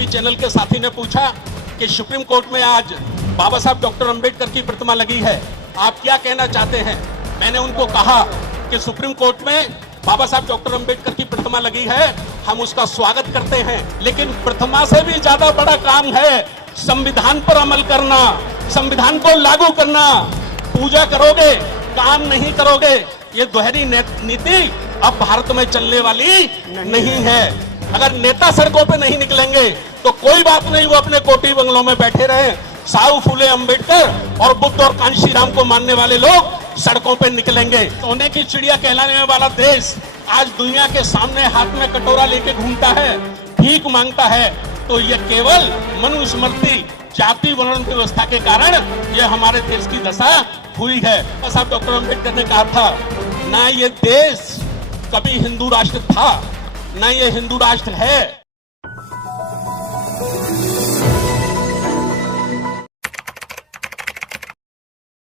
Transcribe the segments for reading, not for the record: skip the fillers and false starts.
TV channel के साथी ने पूछा कि सुप्रीम कोर्ट में आज बाबा साहब डॉक्टर अंबेडकर की प्रतिमा लगी है, आप क्या कहना चाहते हैं। मैंने उनको कहा कि सुप्रीम कोर्ट में बाबा साहब डॉक्टर अंबेडकर की प्रतिमा लगी है, हम उसका स्वागत करते हैं, लेकिन प्रतिमा से भी ज्यादा बड़ा काम है संविधान पर अमल करना, संविधान को लागू करना। पूजा करोगे, काम नहीं करोगे, ये दोहरी नीति अब भारत में चलने वाली नहीं है। अगर नेता सड़कों पे नहीं निकलेंगे तो कोई बात नहीं, वो अपने कोठी बंगलों में बैठे रहे। साहू फूले अंबेडकर और बुद्ध और कांशी राम को मानने वाले लोग सड़कों पे निकलेंगे। सोने की चिड़िया कहलाने वाला देश आज दुनिया के सामने हाथ में कटोरा लेके घूमता है, भीख मांगता है, तो ये केवल मनुस्मृति जाति वर्ण व्यवस्था के कारण ये हमारे देश की दशा हुई है। साहब डॉक्टर अंबेडकर ने कहा था, ना ये देश कभी हिंदू राष्ट्र था, ना ये हिंदू राष्ट्र है।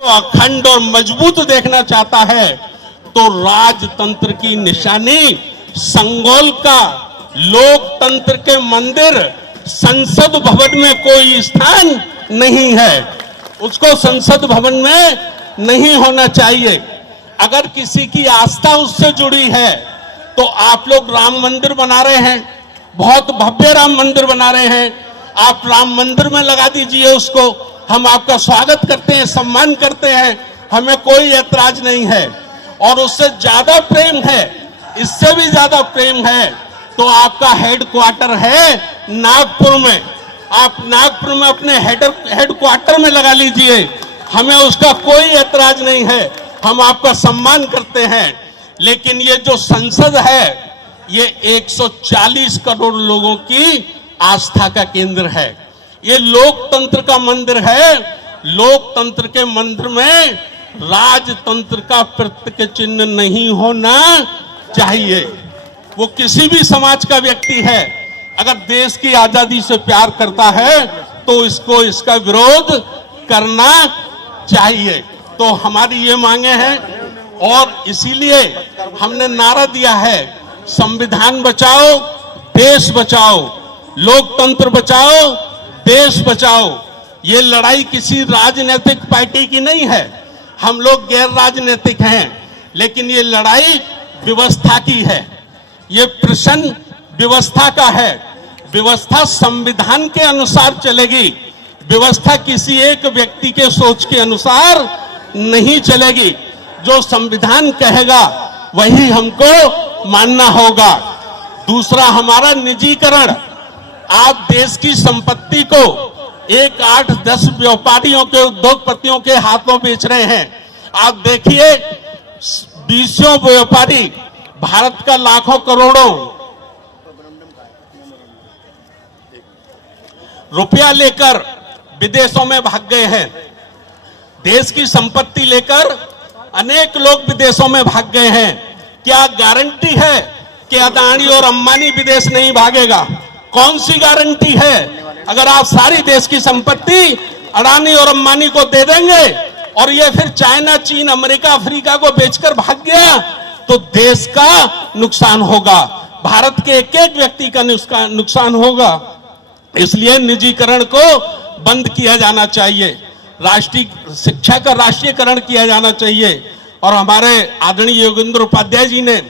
तो अखंड और मजबूत देखना चाहता है तो राजतंत्र की निशानी संगोल का लोकतंत्र के मंदिर संसद भवन में कोई स्थान नहीं है, उसको संसद भवन में नहीं होना चाहिए। अगर किसी की आस्था उससे जुड़ी है तो आप लोग राम मंदिर बना रहे हैं, बहुत भव्य राम मंदिर बना रहे हैं, आप राम मंदिर में लगा दीजिए उसको, हम आपका स्वागत करते हैं, सम्मान करते हैं, हमें कोई ऐतराज नहीं है। और उससे ज्यादा प्रेम है, इससे भी ज्यादा प्रेम है तो आपका हेडक्वार्टर है नागपुर में, आप नागपुर में अपने हेडक्वार्टर में लगा लीजिए, हमें उसका कोई ऐतराज नहीं है, हम आपका सम्मान करते हैं। लेकिन ये जो संसद है ये 140 करोड़ लोगों की आस्था का केंद्र है, ये लोकतंत्र का मंदिर है। लोकतंत्र के मंदिर में राजतंत्र का प्रतीक चिन्ह नहीं होना चाहिए। वो किसी भी समाज का व्यक्ति है, अगर देश की आजादी से प्यार करता है तो इसको इसका विरोध करना चाहिए। तो हमारी ये मांगे हैं और इसीलिए हमने नारा दिया है, संविधान बचाओ, देश बचाओ, लोकतंत्र बचाओ, देश बचाओ। ये लड़ाई किसी राजनीतिक पार्टी की नहीं है, हम लोग गैर राजनीतिक हैं, लेकिन ये लड़ाई व्यवस्था की है, ये प्रश्न व्यवस्था का है। व्यवस्था संविधान के अनुसार चलेगी, व्यवस्था किसी एक व्यक्ति के सोच के अनुसार नहीं चलेगी। जो संविधान कहेगा वही हमको मानना होगा। दूसरा, हमारा निजीकरण, आप देश की संपत्ति को 1, 8, 10 व्यापारियों के, उद्योगपतियों के हाथों बेच रहे हैं। आप देखिए 20 व्यापारी भारत का लाखों करोड़ों रुपया लेकर विदेशों में भाग गए हैं। देश की संपत्ति लेकर अनेक लोग विदेशों में भाग गए हैं। क्या गारंटी है कि अदानी और अंबानी विदेश नहीं भागेगा? कौन सी गारंटी है? अगर आप सारी देश की संपत्ति अडानी और अंबानी को दे देंगे और ये फिर चाइना, चीन, अमेरिका, अफ्रीका को बेचकर भाग गया तो देश का नुकसान होगा, भारत के एक एक व्यक्ति का नुकसान होगा। इसलिए निजीकरण को बंद किया जाना चाहिए, राष्ट्रीय शिक्षा का राष्ट्रीयकरण किया जाना चाहिए। और हमारे आदरणीय योगेंद्र उपाध्याय जी ने,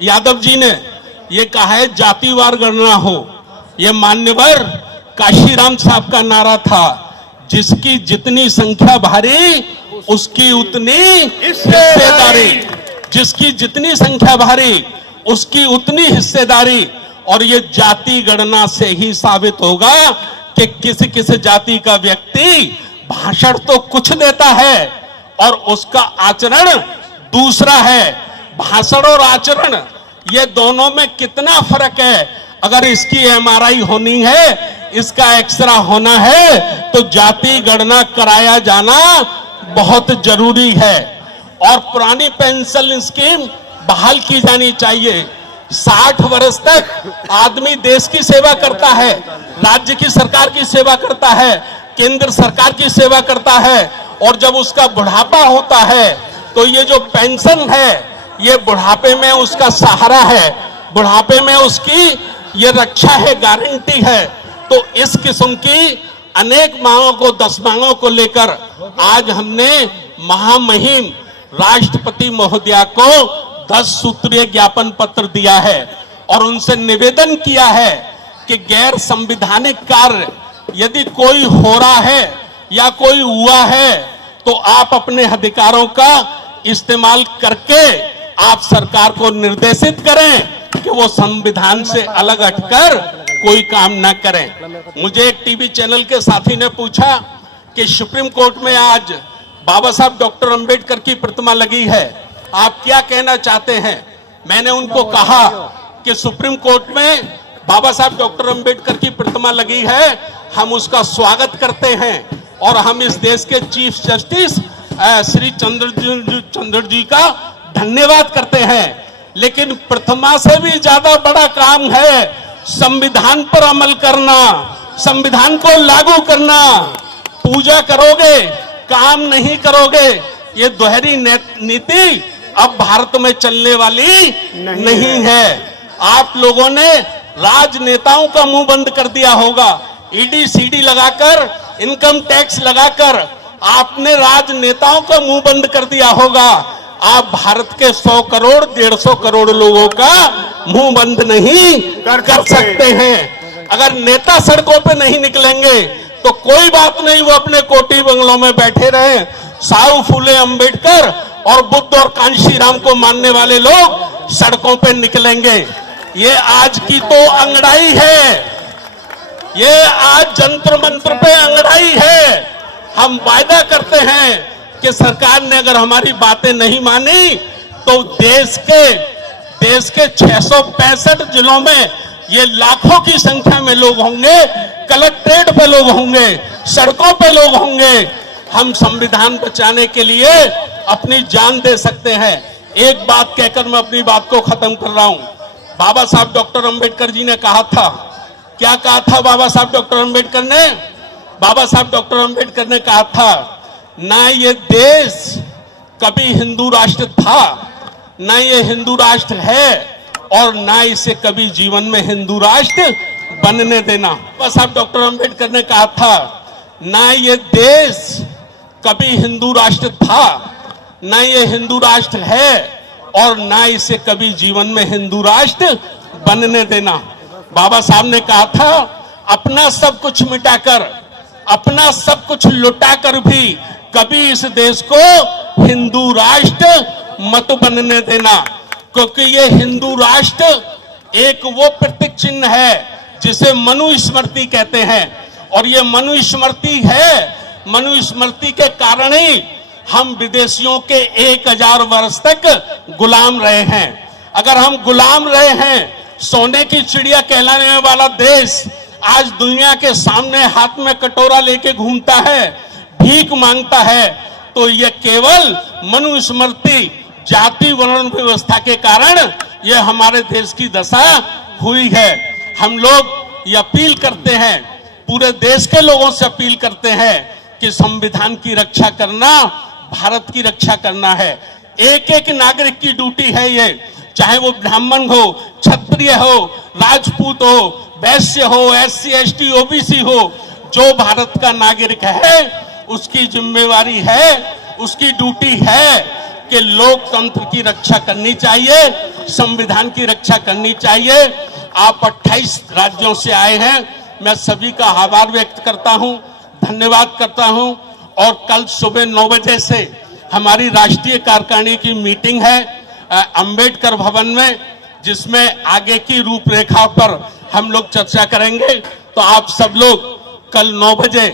यादव जी ने ये कहा है जातिवार गणना हो। ये मान्यवर काशीराम साहब का नारा था, जिसकी जितनी संख्या भारी उसकी उतनी हिस्सेदारी, जिसकी जितनी संख्या भारी उसकी उतनी हिस्सेदारी। और ये जाति गणना से ही साबित होगा कि किसी किसी जाति का व्यक्ति भाषण तो कुछ देता है और उसका आचरण दूसरा है। भाषण और आचरण ये दोनों में कितना फर्क है। अगर इसकी एमआरआई होनी है, इसका एक्सरा होना है, तो जाति गणना कराया जाना बहुत जरूरी है। और पुरानी पेंशन स्कीम बहाल की जानी चाहिए। 60 वर्ष तक आदमी देश की सेवा करता है, राज्य की सरकार की सेवा करता है, केंद्र सरकार की सेवा करता है, और जब उसका बुढ़ापा होता है तो ये जो पेंशन है ये बुढ़ापे में उसका सहारा है, बुढ़ापे में उसकी ये रक्षा है, गारंटी है। तो इस किस्म की अनेक मांगों को, 10 मांगों को लेकर आज हमने महामहिम राष्ट्रपति महोदया को 10 सूत्रीय ज्ञापन पत्र दिया है और उनसे निवेदन किया है कि गैर संवैधानिक कार्य यदि कोई हो रहा है या कोई हुआ है तो आप अपने अधिकारों का इस्तेमाल करके आप सरकार को निर्देशित करें कि वो संविधान से अलग हटकर कोई काम ना करें। मुझे एक टीवी चैनल के साथी ने पूछा कि सुप्रीम कोर्ट में आज बाबा साहब डॉक्टर अंबेडकर की प्रतिमा लगी है, आप क्या कहना चाहते हैं? मैंने उनको कहा कि सुप्रीम कोर्ट में बाबा साहब डॉक्टर अंबेडकर की प्रतिमा लगी है, हम उसका स्वागत करते हैं और हम इस देश के चीफ जस्टिस श्री चंद्र जी का धन्यवाद करते हैं। लेकिन प्रतिमा से भी ज्यादा बड़ा काम है संविधान पर अमल करना, संविधान को लागू करना। पूजा करोगे, काम नहीं करोगे, ये दोहरी नीति अब भारत में चलने वाली नहीं है। आप लोगों ने राजनेताओं का मुंह बंद कर दिया होगा, ईडी सीडी लगाकर, इनकम टैक्स लगाकर आपने राजनेताओं का मुंह बंद कर दिया होगा। आप भारत के 100 करोड़ 150 करोड़ लोगों का मुंह बंद नहीं कर सकते हैं। अगर नेता सड़कों पे नहीं निकलेंगे तो कोई बात नहीं, वो अपने कोठी बंगलों में बैठे रहे। साहू फूले अंबेडकर और बुद्ध और कांशी राम को मानने वाले लोग सड़कों पे निकलेंगे। ये आज की तो अंगड़ाई है, ये आज जंतर मंत्र पे अंगड़ाई है। हम वायदा करते हैं कि सरकार ने अगर हमारी बातें नहीं मानी तो देश के 665 जिलों में ये लाखों की संख्या में लोग होंगे, कलेक्ट्रेट पे लोग होंगे, सड़कों पे लोग होंगे। हम संविधान बचाने के लिए अपनी जान दे सकते हैं। एक बात कहकर मैं अपनी बात को खत्म कर रहा हूं। बाबा साहब डॉक्टर अंबेडकर जी ने कहा था, क्या कहा था बाबा साहब डॉक्टर अंबेडकर ने? बाबा साहब डॉक्टर अंबेडकर ने कहा था, ना ये देश कभी हिंदू राष्ट्र था, ना ये हिंदू राष्ट्र है और ना इसे कभी जीवन में हिंदू राष्ट्र बनने देना। बाबा साहब डॉक्टर अंबेडकर ने कहा था, ना ये देश कभी हिंदू राष्ट्र था, ना ये हिंदू राष्ट्र है और ना इसे कभी जीवन में हिंदू राष्ट्र बनने देना। बाबा साहब ने कहा था, अपना सब कुछ मिटाकर, अपना सब कुछ लुटाकर भी कभी इस देश को हिंदू राष्ट्र मत बनने देना, क्योंकि ये हिंदू राष्ट्र एक वो प्रतीक चिन्ह है जिसे मनुस्मृति कहते हैं और ये मनुस्मृति है। मनुस्मृति के कारण ही हम विदेशियों के 1000 वर्ष तक गुलाम रहे हैं। अगर हम गुलाम रहे हैं, सोने की चिड़िया कहलाने वाला देश आज दुनिया के सामने हाथ में कटोरा लेके घूमता है, भीख मांगता है, तो यह केवल मनुस्मृति जाति वर्ण व्यवस्था के कारण यह हमारे देश की दशा हुई है। हम लोग ये अपील करते हैं, पूरे देश के लोगों से अपील करते हैं कि संविधान की रक्षा करना भारत की रक्षा करना है। एक एक नागरिक की ड्यूटी है ये, चाहे वो ब्राह्मण हो, क्षत्रिय हो, राजपूत हो, वैश्य हो, SC ST OBC हो, जो भारत का नागरिक है उसकी जिम्मेवारी है, उसकी ड्यूटी है कि लोकतंत्र की रक्षा करनी चाहिए, संविधान की रक्षा करनी चाहिए। आप 28 राज्यों से आए हैं, मैं सभी का आभार व्यक्त करता हूं, धन्यवाद करता हूं। और कल सुबह 9 बजे से हमारी राष्ट्रीय कार्यकारिणी की मीटिंग है अंबेडकर भवन में, जिसमें आगे की रूपरेखा पर हम लोग चर्चा करेंगे। तो आप सब लोग कल 9 बजे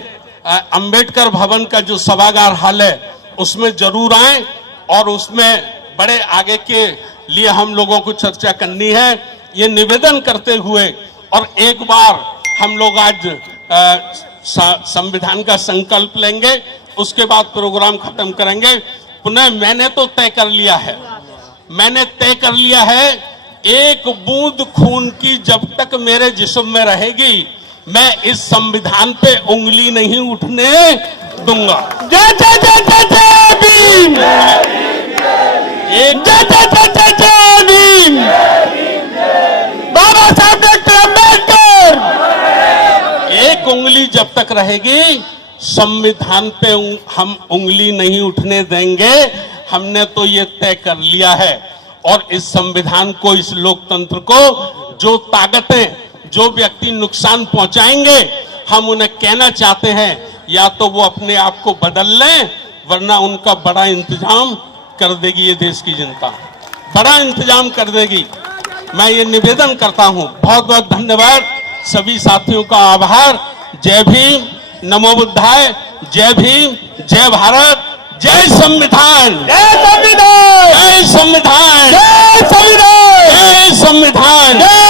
अंबेडकर भवन का जो सभागार हॉल है उसमें जरूर आएं और उसमें बड़े आगे के लिए हम लोगों को चर्चा करनी है, ये निवेदन करते हुए। और एक बार हम लोग आज संविधान का संकल्प लेंगे, उसके बाद प्रोग्राम खत्म करेंगे। पुनः मैंने तो तय कर लिया है, मैंने तय कर लिया है, एक बूंद खून की जब तक मेरे जिस्म में रहेगी मैं इस संविधान पे उंगली नहीं उठने दूंगा। जय जय जय जय जय भीम, एक जय जय जय जय जय भीम, बाबा साहब डॉक्टर अम्बेडकर, एक उंगली जब तक रहेगी संविधान पे हम उंगली नहीं उठने देंगे। हमने तो ये तय कर लिया है और इस संविधान को, इस लोकतंत्र को जो ताकतें, जो व्यक्ति नुकसान पहुंचाएंगे, हम उन्हें कहना चाहते हैं या तो वो अपने आप को बदल लें, वरना उनका बड़ा इंतजाम कर देगी ये देश की जनता, बड़ा इंतजाम कर देगी। मैं ये निवेदन करता हूं। बहुत बहुत धन्यवाद, सभी साथियों का आभार। जय भीम, नमो बुद्धाय, जय भीम, जय भारत, जय संविधान, जय संविधान, जय संविधान, जय संविधान, जय संविधान।